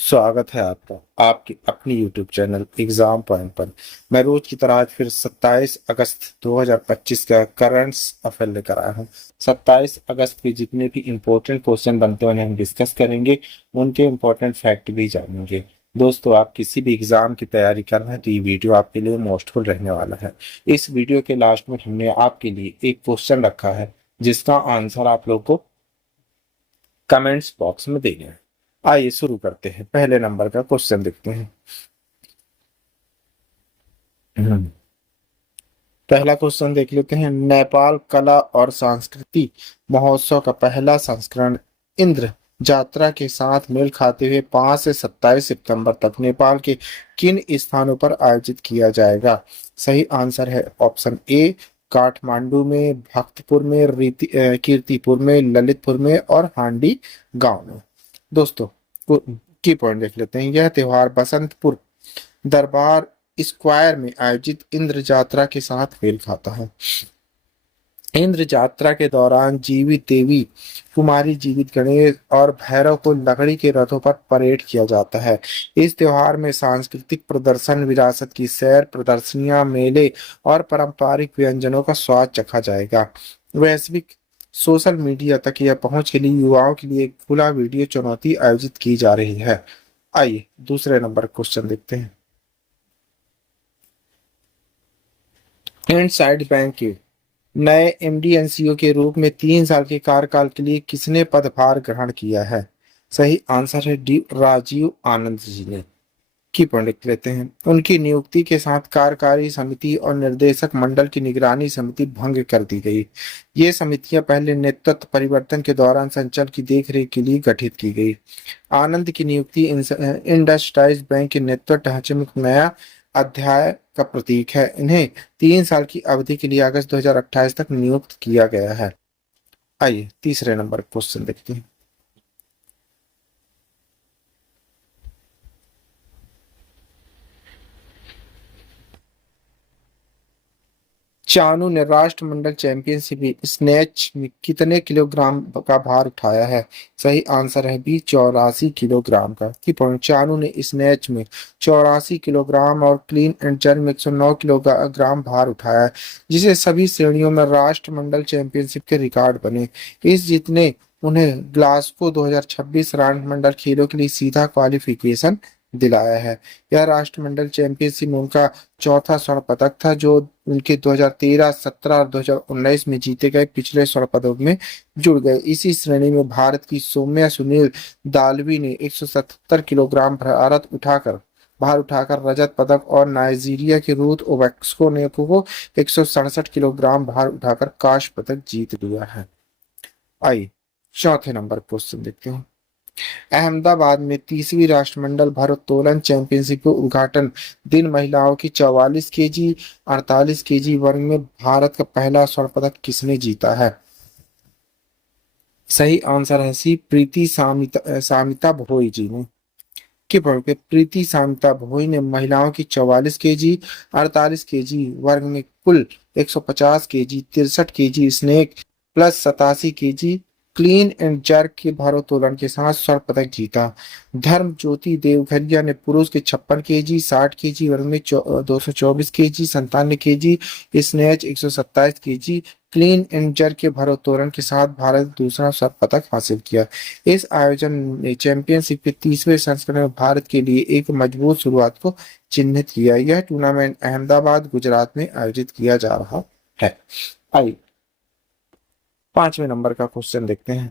स्वागत है आपका आपकी अपनी YouTube चैनल एग्जाम पॉइंट पर। मैं रोज की तरह आज फिर 27 अगस्त 2025 का करंट्स अफेयर लेकर आया हूँ। 27 अगस्त के जितने भी इम्पोर्टेंट क्वेश्चन बनते हैं उन्हें हम डिस्कस करेंगे, उनके इम्पोर्टेंट फैक्ट भी जानेंगे। दोस्तों, आप किसी भी एग्जाम की तैयारी कर रहे हैं तो ये वीडियो आपके लिए मोस्टफुल रहने वाला है। इस वीडियो के लास्ट में हमने आपके लिए एक क्वेश्चन रखा है जिसका आंसर आप लोग को कमेंट्स बॉक्स में देना है। आइए शुरू करते हैं, पहले नंबर का क्वेश्चन देखते हैं। हम्म, पहला क्वेश्चन देख लेते हैं। नेपाल कला और संस्कृति महोत्सव का पहला संस्करण इंद्र यात्रा के साथ मेल खाते हुए 5 से 27 सितंबर तक नेपाल के किन स्थानों पर आयोजित किया जाएगा? सही आंसर है ऑप्शन ए, काठमांडू में, भक्तपुर में, कीर्तिपुर में, ललितपुर में और हांडी गांव में। दोस्तों, की पॉइंट देख लेते हैं। यह त्योहार बसंतपुर दरबार स्क्वायर में आयोजित इंद्र यात्रा के साथ मेल खाता है। इंद्र यात्रा के दौरान जीवित देवी कुमारी, जीवित गणेश और भैरव को लकड़ी के रथों पर परेड किया जाता है। इस त्योहार में सांस्कृतिक प्रदर्शन, विरासत की सैर, प्रदर्शनियां, मेले और पारंपरिक व्यंजनों का स्वाद चखा जाएगा। वैश्विक सोशल मीडिया तक यह पहुंच के लिए युवाओं के लिए एक खुला वीडियो चुनौती आयोजित की जा रही है। आइए दूसरे नंबर क्वेश्चन देखते हैं। इनसाइड बैंक के नए एमडी एनसीओ के रूप में 3 साल के कार्यकाल के लिए किसने पदभार ग्रहण किया है? सही आंसर है डी, राजीव आनंद जी ने। की पॉइंट लिख लेते हैं। उनकी नियुक्ति के साथ कार्यकारी समिति और निर्देशक मंडल की निगरानी समिति भंग कर दी गई। ये समितियां पहले नेतृत्व परिवर्तन के दौरान संचालन की देखरेख के लिए गठित की गई। आनंद की नियुक्ति इंडस्ट्राइज बैंक के नेतृत्व ढांचे में एक नया अध्याय का प्रतीक है। इन्हें 3 साल की अवधि के लिए अगस्त 2028 तक नियुक्त किया गया है। आइए तीसरे नंबर क्वेश्चन देखते हैं। चानू ने राष्ट्रमंडल चैंपियनशिप स्नैच में कितने किलोग्राम का भार उठाया है? सही आंसर है बी, 84 किलोग्राम का। की पॉइंट, चानू ने स्नैच में 84 किलोग्राम और क्लीन एंड जर्क में 109 किलोग्राम भार उठाया है, जिसे सभी श्रेणियों में राष्ट्रमंडल चैंपियनशिप के रिकॉर्ड बने। इस जीत ने उन्हें ग्लासगो 2026 राष्ट्रमंडल खेलों के लिए सीधा क्वालिफिकेशन दिलाया है। यह राष्ट्रमंडल चैंपियनशिप में उनका चौथा स्वर्ण पदक था, जो उनके 2013, 17 और 2019 में जीते गए पिछले स्वर्ण पदक में जुड़ गए। इसी श्रेणी में भारत की सौम्या सुनील दालवी ने 177 किलोग्राम भार उठाकर रजत पदक और नाइजीरिया की रूथ ओबेक्सको ने को 167 किलोग्राम भार उठाकर कांस्य पदक जीत लिया है। आइए चौथे नंबर क्वेश्चन देखते हैं। अहमदाबाद में 30वीं राष्ट्रमंडल भारोत्तोलन चैंपियनशिप का उद्घाटन दिन महिलाओं की 44 केजी 48 केजी वर्ग में भारत का पहला स्वर्ण पदक किसने जीता है? सही आंसर है सी, प्रीति सामिता भोई जी ने। के पॉइंट पे प्रीति सामिता भोई ने महिलाओं की 44 केजी 48 केजी वर्ग में कुल 150 KG 63 KG snake plus 87 KG clean and jerk के भारोत्तोलन के साथ स्वर्ण पदक जीता। धर्म ज्योति देवघरिया ने पुरुष के 56 केजी 60 केजी वर्ग में 224 KG 97 KG snatch 127 KG clean and jerk के भारोत्तोलन के साथ भारत दूसरा स्वर्ण पदक हासिल किया। इस आयोजन ने चैंपियनशिप के 30वें संस्करण में भारत के लिए एक मजबूत शुरुआत को चिन्हित किया। यह टूर्नामेंट अहमदाबाद, गुजरात में आयोजित किया जा रहा है। आइए पांचवें नंबर का क्वेश्चन देखते हैं।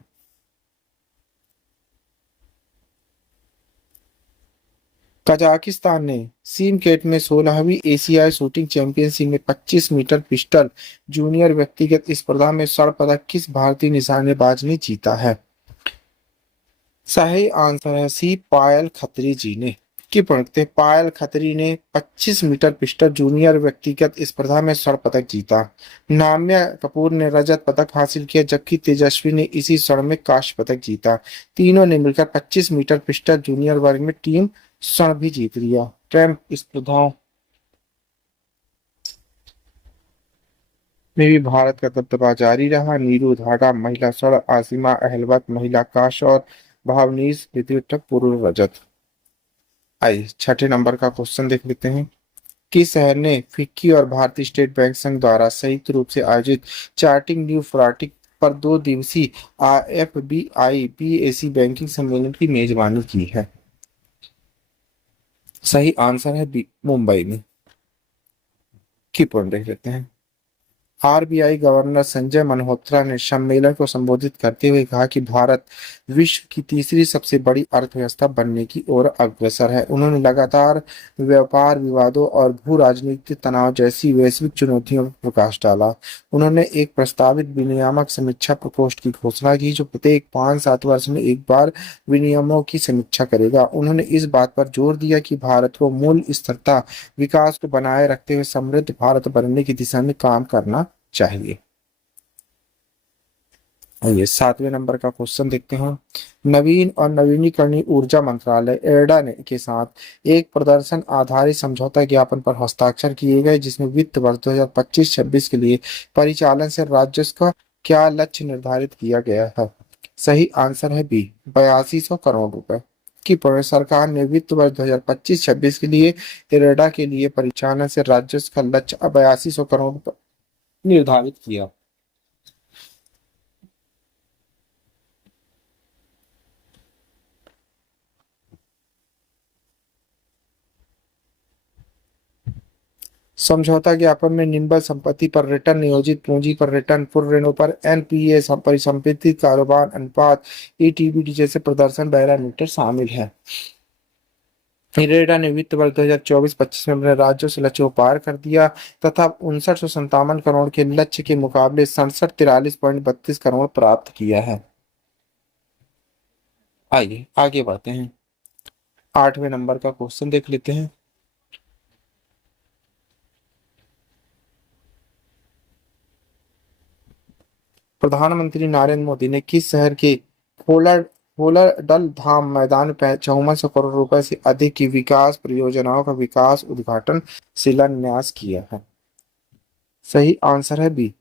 कजाकिस्तान ने सिमकेट में 16वीं एशियाई शूटिंग चैंपियनशिप में 25 मीटर पिस्टल जूनियर व्यक्तिगत स्पर्धा में स्वर्ण पदक किस भारतीय निशानेबाज ने जीता है? सही आंसर है सी, पायल खत्री जी ने। की पढ़ते पायल खत्री ने 25 मीटर पिस्टल जूनियर व्यक्तिगत स्पर्धा में स्वर्ण पदक जीता। नाम्या कपूर ने रजत पदक हासिल किया, जबकि तेजस्वी ने इसी स्वर्ण में कांस्य पदक जीता। तीनों ने मिलकर 25 मीटर पिस्टल जूनियर वर्ग में टीम स्वर्ण भी जीत लिया। ट्रैम्प स्पर्धाओं में भी भारत का दबदबा जारी रहा। नीरू धागा महिला स्वर्ण, आसिमा अहलवत महिला कांस्य और भावनीश विद्युत पुरुष रजत। आइए छठे नंबर का क्वेश्चन देख लेते हैं। किस शहर ने फिक्की और भारतीय स्टेट बैंक संघ द्वारा संयुक्त रूप से आयोजित चार्टिंग न्यू फ्राटिक पर 2 दिवसीय IFBI PAC बैंकिंग सम्मेलन की मेजबानी की है? सही आंसर है बी, मुंबई में। की पॉइंट देख लेते हैं। RBI गवर्नर संजय मल्होत्रा ने सम्मेलन को संबोधित करते हुए कहा कि भारत विश्व की तीसरी सबसे बड़ी अर्थव्यवस्था बनने की ओर अग्रसर है। उन्होंने लगातार व्यापार विवादों और भू राजनीतिक तनाव जैसी वैश्विक चुनौतियों पर प्रकाश डाला। उन्होंने एक प्रस्तावित विनियामक समीक्षा प्रकोष्ठ की घोषणा की जो प्रत्येक 5-7 वर्ष में एक बार विनियमों की समीक्षा करेगा। उन्होंने इस बात पर जोर दिया कि भारत को मूल्य स्थिरता, विकास को बनाए रखते हुए समृद्ध भारत बनने की दिशा में काम करना चाहिए। आइए 7वें नंबर का क्वेश्चन देखते हैं। नवीन और नवीनीकरणीय ऊर्जा मंत्रालय एडा ने के साथ एक प्रदर्शन आधारित समझौता ज्ञापन पर हस्ताक्षर किए गए जिसमें वित्त वर्ष 2025-26 के लिए परिचालन से राजस्व का क्या लक्ष्य निर्धारित किया गया है? सही आंसर है बी, 8200 करोड़ रुपए की सरकार ने वित्त वर्ष 2025-26 के लिए इरेडा के लिए परिचालन से राजस्व का लक्ष्य 8200 करोड़ रुपए निर्धारित किया। समझौता ज्ञापन में निम्बल संपत्ति पर रिटर्न, नियोजित पूंजी पर रिटर्न, पूर्व ऋणों पर एनपीए, परिसंपत्ति कारोबार अनुपात, ईटीबीटी जैसे प्रदर्शन पैरामीटर शामिल है। इरेडा ने वित्त वर्ष 2024-25 में अपने राजस्व लक्ष्य को पार कर दिया तथा 5957 करोड़ के लक्ष्य के मुकाबले 6743.32 करोड़ प्राप्त किया है। आइए आगे बढ़ते हैं। 8वें नंबर का क्वेश्चन देख लेते हैं। प्रधानमंत्री नरेंद्र मोदी ने किस शहर के कोलर कोलरडल धाम मैदान में 5400 करोड़ रुपए से अधिक की विकास परियोजनाओं का विकास उद्घाटन शिलान्यास किया है? सही आंसर है बी,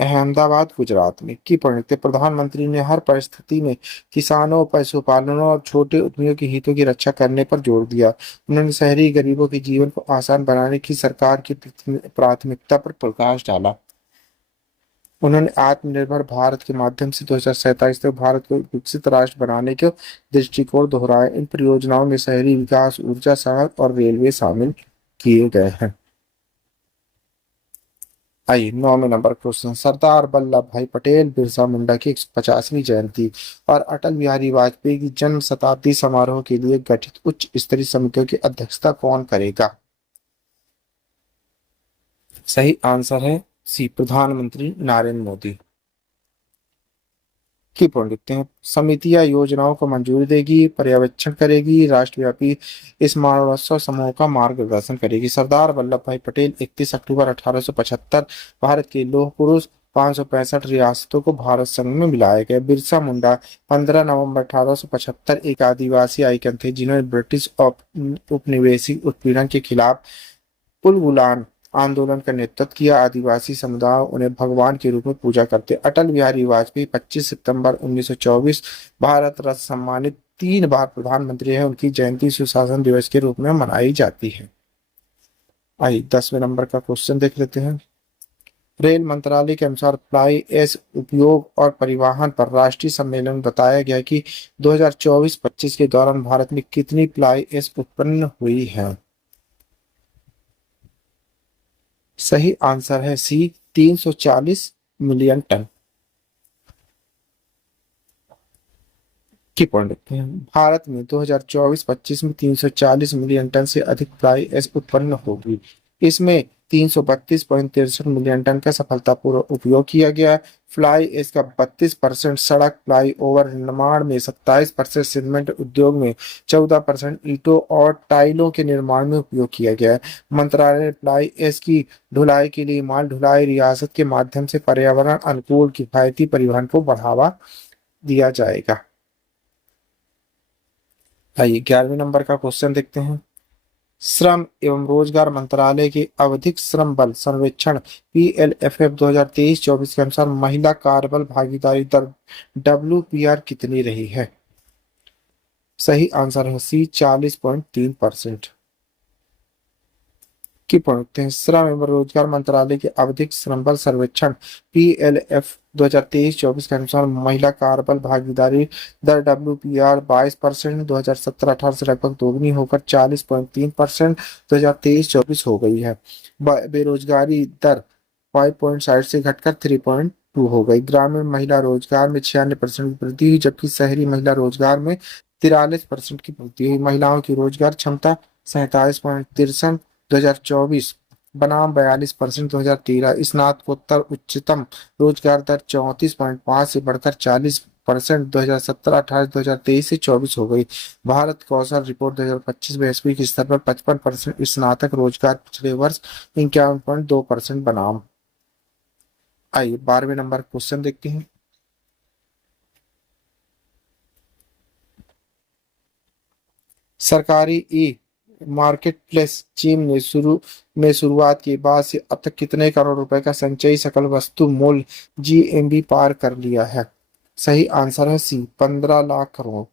अहमदाबाद गुजरात में। की पढ़ते प्रधानमंत्री ने हर परिस्थिति में किसानों, पशुपालनों और छोटे उद्यमियों के हितों की रक्षा करने पर जोर दिया। उन्होंने शहरी गरीबों के जीवन को आसान बनाने की सरकार की प्राथमिकता पर प्रकाश डाला। उन्होंने आत्मनिर्भर भारत के माध्यम से 2047 तक भारत को एक विकसित राष्ट्र बनाने के दृष्टिकोण दोहराए। इन परियोजनाओं में शहरी विकास, ऊर्जा, सड़क और रेलवे शामिल किए गए हैं। आइए 9वें नंबर क्वेश्चन। सरदार वल्लभ भाई पटेल बिरसा मुंडा की 150वीं जयंती और अटल बिहारी वाजपेयी की जन्म शताब्दी समारोह के लिए गठित उच्च स्तरीय समितियों की अध्यक्षता कौन करेगा? सही आंसर है सी, प्रधानमंत्री नरेंद्र मोदी। की पॉइंट लिखते हैं। समितियां योजनाओं को मंजूरी देगी, पर्यवेक्षण करेगी, राष्ट्रव्यापी स्मरणोत्सव समूह का मार्गदर्शन करेगी। सरदार वल्लभ भाई पटेल 31 अक्टूबर 1875 भारत के लौह पुरुष, 565 रियासतों को भारत संघ में मिलाया गया। बिरसा मुंडा 15 नवंबर 1875 एक आदिवासी आइकन थे जिन्होंने ब्रिटिश उपनिवेशिक उत्पीड़न के खिलाफ उलगुलान आंदोलन का नेतृत्व किया। आदिवासी समुदाय उन्हें भगवान के रूप में पूजा करते। अटल बिहारी वाजपेयी 25 सितंबर 1924 भारत रत्न सम्मानित 3 बार प्रधानमंत्री है। उनकी जयंती सुशासन दिवस के रूप में मनाई जाती है। आइए 10वें नंबर का क्वेश्चन देख लेते हैं। रेल मंत्रालय के अनुसार फ्लाई ऐश उपयोग और परिवहन पर राष्ट्रीय सम्मेलन में बताया गया कि 2024-25 के दौरान भारत में कितनी फ्लाई ऐश उत्पन्न हुई है? सही आंसर है सी, 340 मिलियन टन। की पॉइंट रखते हैं। भारत में 2024-25 में 340 मिलियन टन से अधिक फ्लाई ऐश उत्पन्न होगी। इसमें 332.63 मिलियन टन का सफलतापूर्वक उपयोग किया गया। फ्लाई ऐश का 32%, सड़क, फ्लाई ओवर निर्माण में 27%, सीमेंट उद्योग में 14%, ईंटों और टाइलों के निर्माण में उपयोग किया गया है। मंत्रालय ने फ्लाई ऐश की ढुलाई के लिए माल ढुलाई रियासत के माध्यम से पर्यावरण अनुकूल किफायती परिवहन को बढ़ावा दिया जाएगा। आइए 11वें नंबर का क्वेश्चन देखते हैं। श्रम एवं रोजगार मंत्रालय के आवधिक श्रम बल सर्वेक्षण PLFF 2023-24 के अनुसार महिला कार्यबल भागीदारी दर WPR कितनी रही है? सही आंसर है सी 40.3%। की पहुंचते हैं श्रम एवं रोजगार मंत्रालय के आवधिक श्रम बल सर्वेक्षण PLF 2023-24 के अनुसार महिला कार्यबल भागीदारी दर WPR 22% 2017-18 से लगभग दोगुनी होकर 40.3% 2023-24 हो गई है। बेरोजगारी दर 5.60 से घटकर 3.2 हो गई। ग्रामीण महिला रोजगार में 96% की वृद्धि हुई, जबकि शहरी महिला रोजगार में 43% की वृद्धि हुई। महिलाओं की रोजगार क्षमता 47.63 2024 बनाम 42% 2013। स्नातकोत्तर उच्चतम रोजगार दर 34.5 से बढ़कर 40% 2017-18 2023 से 24 हो गई। भारत कौशल रिपोर्ट 2025 वैश्विक स्तर पर 55% स्नातक रोजगार पिछले वर्ष 51.2% बनाम। आइए 12वें नंबर क्वेश्चन देखते हैं। सरकारी ई मार्केट प्लेस चीन ने शुरुआत के बाद से अब तक कितने करोड़ रुपए का संचयी सकल वस्तु मूल्य GMV पार कर लिया है? सही आंसर है सी 15 लाख करोड़।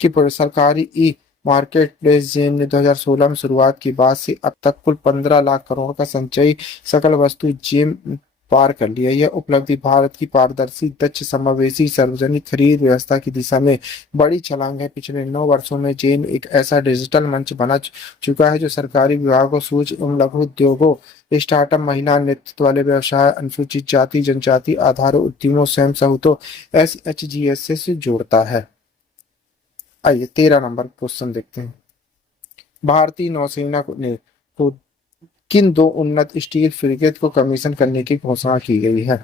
की सरकारी ई मार्केट प्लेस चीन ने 2016 में शुरुआत के बाद से अब तक कुल 15 लाख करोड़ का संचयी सकल वस्तु जीएम पार कर लिया। यह उपलब्धि भारत की पारदर्शी, दक्ष, समावेशी सार्वजनिक खरीद व्यवस्था की दिशा में बड़ी छलांग है। पिछले 9 वर्षों में चीन एक ऐसा डिजिटल मंच बना चुका है जो सरकारी विभागों, सूक्ष्म एवं लघु उद्योगों, स्टार्टअप, महिला नेतृत्व वाले व्यवसाय, अनुसूचित जाति जनजाति आधारित उद्यमों, स्वयं सहायता SHGS से जोड़ता है। आइए 13 नंबर क्वेश्चन देखते हैं। भारतीय नौसेना को किन 2 उन्नत स्टील फ्रिगेट को कमीशन करने की घोषणा की गई है?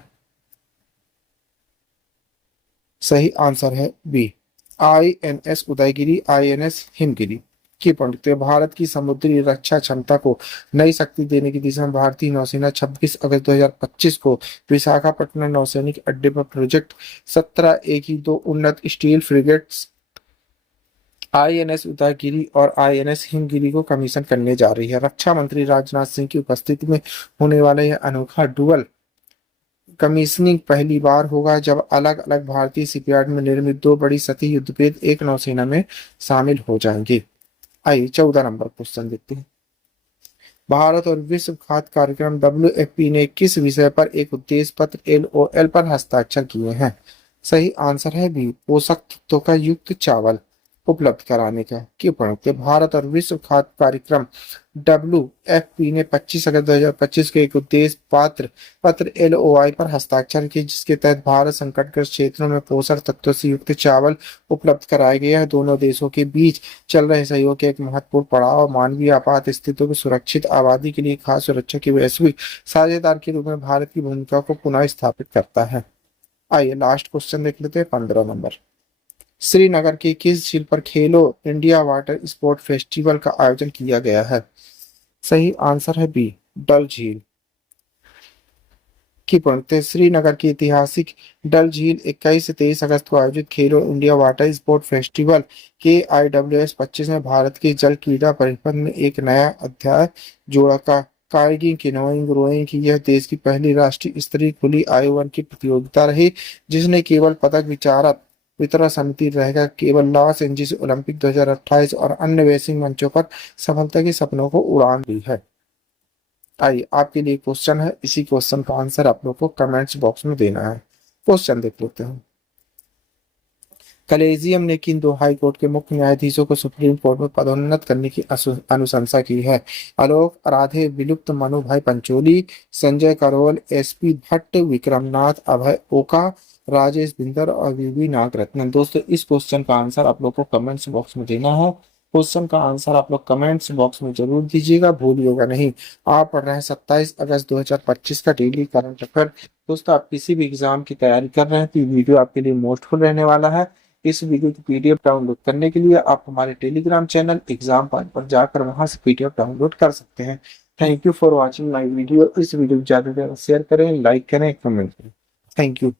सही आंसर है B INS Udaygiri, INS Himgiri. की पढ़ते भारत की समुद्री रक्षा क्षमता को नई शक्ति देने की दिशा में भारतीय नौसेना 26 अगस्त 2025 को विशाखापट्टनम नौसैनिक अड्डे पर प्रोजेक्ट 17 एक ही 2 उन्नत स्टील फ्रिगेट्स INS उदयगिरी और INS हिमगिरी को कमीशन करने जा रही है। रक्षा मंत्री राजनाथ सिंह की उपस्थिति में होने वाला यह अनोखा डुअल कमीशनिंग पहली बार होगा जब अलग अलग भारतीय शिपयार्ड में निर्मित 2 बड़ी सतही युद्धपोत एक नौसेना में शामिल हो जाएंगे। आइए 14 नंबर क्वेश्चन देखते हैं। भारत और विश्व खाद्य कार्यक्रम WFP ने किस विषय पर एक उद्देश्य पत्र LOL पर हस्ताक्षर किए हैं? सही आंसर है बी पोषक तत्वों का युक्त चावल उपलब्ध कराने का। क्यों पढ़ते भारत और विश्व खाद्य कार्यक्रम WFP ने 25 अगस्त 2025 के एक उद्देश्य पत्र LOI पर हस्ताक्षर किए, जिसके तहत भारत संकटग्रस्त क्षेत्रों में पोषक तत्वों से युक्त चावल उपलब्ध कराया गया है। दोनों देशों के बीच चल रहे सहयोग के एक महत्वपूर्ण पड़ाव मानवीय आपात स्थितियों की सुरक्षित आबादी के लिए खाद्य सुरक्षा की वैश्विक साझेदार के रूप में भारत की भूमिका को पुनः स्थापित करता है। आइए लास्ट क्वेश्चन देख लेते हैं 15 नंबर। श्रीनगर के किस झील पर खेलो इंडिया वाटर स्पोर्ट फेस्टिवल का आयोजन किया गया है? सही आंसर है बी डल झील। की पढ़ते श्रीनगर की ऐतिहासिक डल झील 21 से 23 अगस्त को आयोजित खेलो India water sport festival KIWS 25 में भारत के जल क्रीड़ा परिपथ में एक नया अध्याय जोड़ा का काइकिंग, कैनोइंग, रोइंग की यह देश की पहली राष्ट्रीय स्तरीय खुली आयु वर्ग की प्रतियोगिता रही, जिसने केवल पदक विचारक वितरण समिति रहेगा केवल लॉस एंजिल्स ओलंपिक 2028 और अन्य वैश्विक मंचों पर सफलता के सपनों को उड़ान दी है। आइए आपके लिए क्वेश्चन है, इसी क्वेश्चन का आंसर आप लोग को कमेंट्स बॉक्स में देना है। क्वेश्चन देख लेते हैं। कलेजियम ने किन 2 हाई कोर्ट के मुख्य न्यायाधीशों को सुप्रीम कोर्ट में पदोन्नत करने की अनुशंसा की है? आलोक राधे, विलुप्त मनु भाई पंचोली, संजय करोल, SP भट्ट, विक्रमनाथ अभय ओका, राजेश बिंदर और VV नागरत्नन। दोस्तों इस क्वेश्चन का आंसर आप लोग को कमेंट्स बॉक्स में देना है। क्वेश्चन का आंसर आप लोग कमेंट्स बॉक्स में जरूर दीजिएगा, भूलिएगा नहीं। आप पढ़ रहे हैं 27 अगस्त 2025 का डेली करंट अफेयर। दोस्तों आप किसी भी एग्जाम की तैयारी कर रहे हैं तो ये वीडियो आपके लिए मोस्टफुल रहने वाला है। इस वीडियो की PDF डाउनलोड करने के लिए आप हमारे टेलीग्राम चैनल एग्जाम पॉइंट पर जाकर वहां से PDF डाउनलोड कर सकते हैं। Thank you for watching my video. इस वीडियो को ज्यादा से ज्यादा शेयर करें, लाइक करें, कमेंट करें। Thank you.